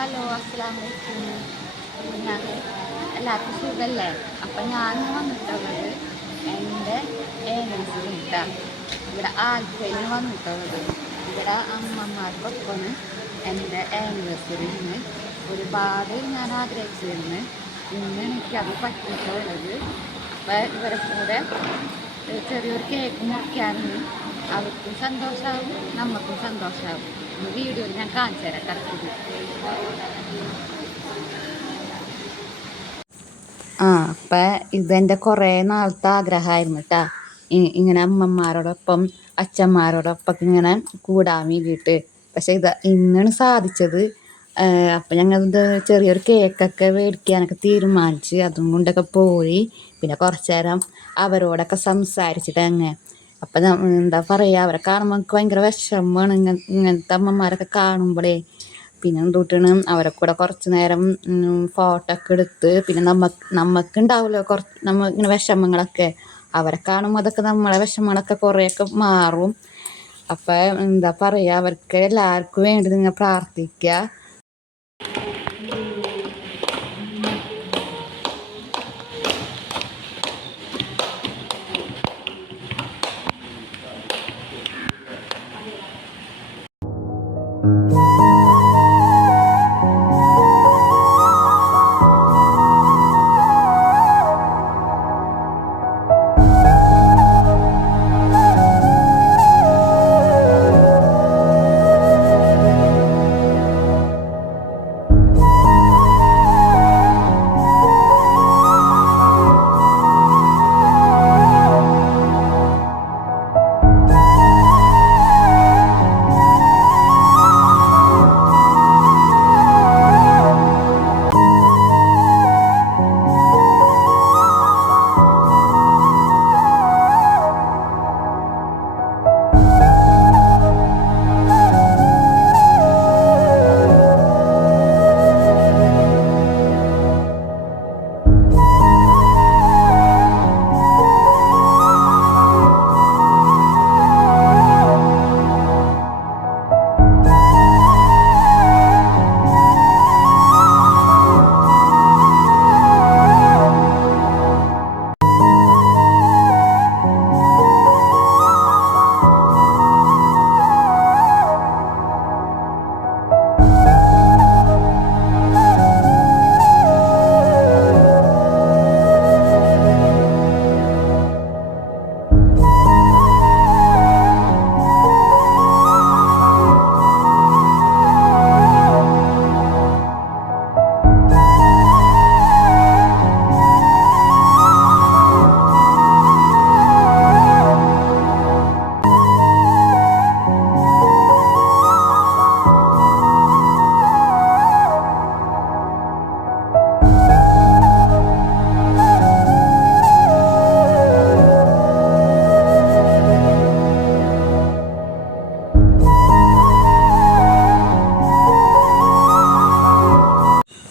Hello, അസ്സലാമലൈക്കും. അപ്പം ഞാൻ എല്ലാവർക്കും സുഖമല്ലേ? അപ്പം ഞാൻ വന്നിട്ടുള്ളത് എൻ്റെ ഏജൻസിയിൽ കിട്ടാം. ഇവിടെ ആൽഫയിൽ വന്നിട്ടുള്ളത്. ഇവിടെ അമ്മമാർക്കൊപ്പം എൻ്റെ ആനിവേഴ്സറിന്ന് ഒരുപാട് ഞാൻ ആഗ്രഹിച്ചിരുന്നു. ഇന്ന് എനിക്കത് പറ്റിയിട്ടുള്ളത്. അപ്പം ഇവരെ കൂടെ ചെറിയൊരു കേക്ക് മുറിക്കാനും അവർക്കും സന്തോഷമാവും, നമുക്കും സന്തോഷമാവും. വീഡിയോയിൽ ഞാൻ കാണിച്ചു തരാം കറക്റ്റ്. അപ്പം ഇതെൻ്റെ കുറേ നാളത്തെ ആഗ്രഹമായിരുന്നു കേട്ടോ. ഇങ്ങനെ അമ്മമാരോടൊപ്പം അച്ഛന്മാരോടൊപ്പം ഇങ്ങനെ കൂടാൻ വേണ്ടിയിട്ട്. പക്ഷെ ഇന്നാണ് സാധിച്ചത്. അപ്പം ഞങ്ങളിത് ചെറിയൊരു കേക്കൊക്കെ മേടിക്കാനൊക്കെ തീരുമാനിച്ച് അതും കൊണ്ടൊക്കെ പോയി. പിന്നെ കുറച്ച് നേരം അവരോടൊക്കെ സംസാരിച്ചിട്ട് അങ്ങനെ. അപ്പം എന്താ പറയുക, അവരെ കാണുമ്പോൾ എനിക്ക് ഭയങ്കര വിഷമമാണ് ഇങ്ങനത്തെ അമ്മമാരൊക്കെ കാണുമ്പോഴേ. പിന്നെ എന്തുട്ടാണ് അവരെ കൂടെ കുറച്ച് നേരം ഫോട്ടോ ഒക്കെ എടുത്ത്, പിന്നെ നമുക്കുണ്ടാവുമല്ലോ ഇങ്ങനെ വിഷമങ്ങളൊക്കെ. അവരെ കാണുമ്പോൾ അതൊക്കെ നമ്മളെ വിഷമങ്ങളൊക്കെ കുറേയൊക്കെ മാറും. അപ്പം എന്താ പറയുക, അവർക്ക് എല്ലാവർക്കും വേണ്ടി നിങ്ങൾ പ്രാർത്ഥിക്കുക.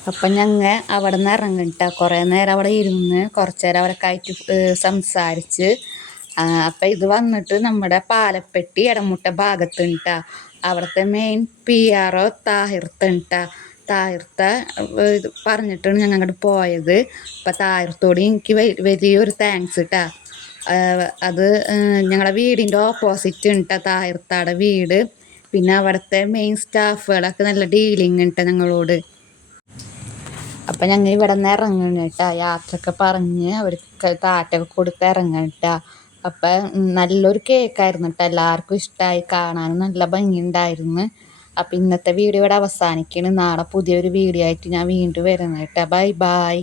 അപ്പം ഞങ്ങൾ അവിടെ നിന്ന് ഇറങ്ങിട്ട കുറേ നേരം അവിടെ ഇരുന്ന് കുറച്ച് നേരം അവിടെ കയറ്റി സംസാരിച്ച്. അപ്പം ഇത് വന്നിട്ട് നമ്മുടെ പാലപ്പെട്ടി ഇടമുട്ട ഭാഗത്തുണ്ടാ. അവിടുത്തെ മെയിൻ PRO താഹിർത്തുണ്ടാ. താഹിർത്ത ഇത് പറഞ്ഞിട്ടാണ് ഞങ്ങൾ അങ്ങോട്ട് പോയത്. അപ്പം താഹിർത്തോട് എനിക്ക് വലിയൊരു താങ്ക്സ് കേട്ടാ. അത് ഞങ്ങളുടെ വീടിൻ്റെ ഓപ്പോസിറ്റ് ഉണ്ട് താഹിർത്താടെ വീട്. പിന്നെ അവിടുത്തെ മെയിൻ സ്റ്റാഫുകളൊക്കെ നല്ല ഡീലിങ് ഉണ്ട് ഞങ്ങളോട്. അപ്പം ഞങ്ങൾ ഇവിടെ നിന്ന് ഇറങ്ങണം കേട്ടോ. യാത്രയൊക്കെ പറഞ്ഞ് അവർക്ക് താറ്റൊക്കെ കൊടുത്ത് ഇറങ്ങണം കേട്ടോ. അപ്പം നല്ലൊരു കേക്കായിരുന്നു കേട്ടോ. എല്ലാവർക്കും ഇഷ്ടമായി, കാണാനും നല്ല ഭംഗിയുണ്ടായിരുന്നു. അപ്പം ഇന്നത്തെ വീഡിയോ ഇവിടെ അവസാനിക്കണം. നാളെ പുതിയൊരു വീഡിയോ ആയിട്ട് ഞാൻ വീണ്ടും വരുന്നത് കേട്ടോ. Bye bye.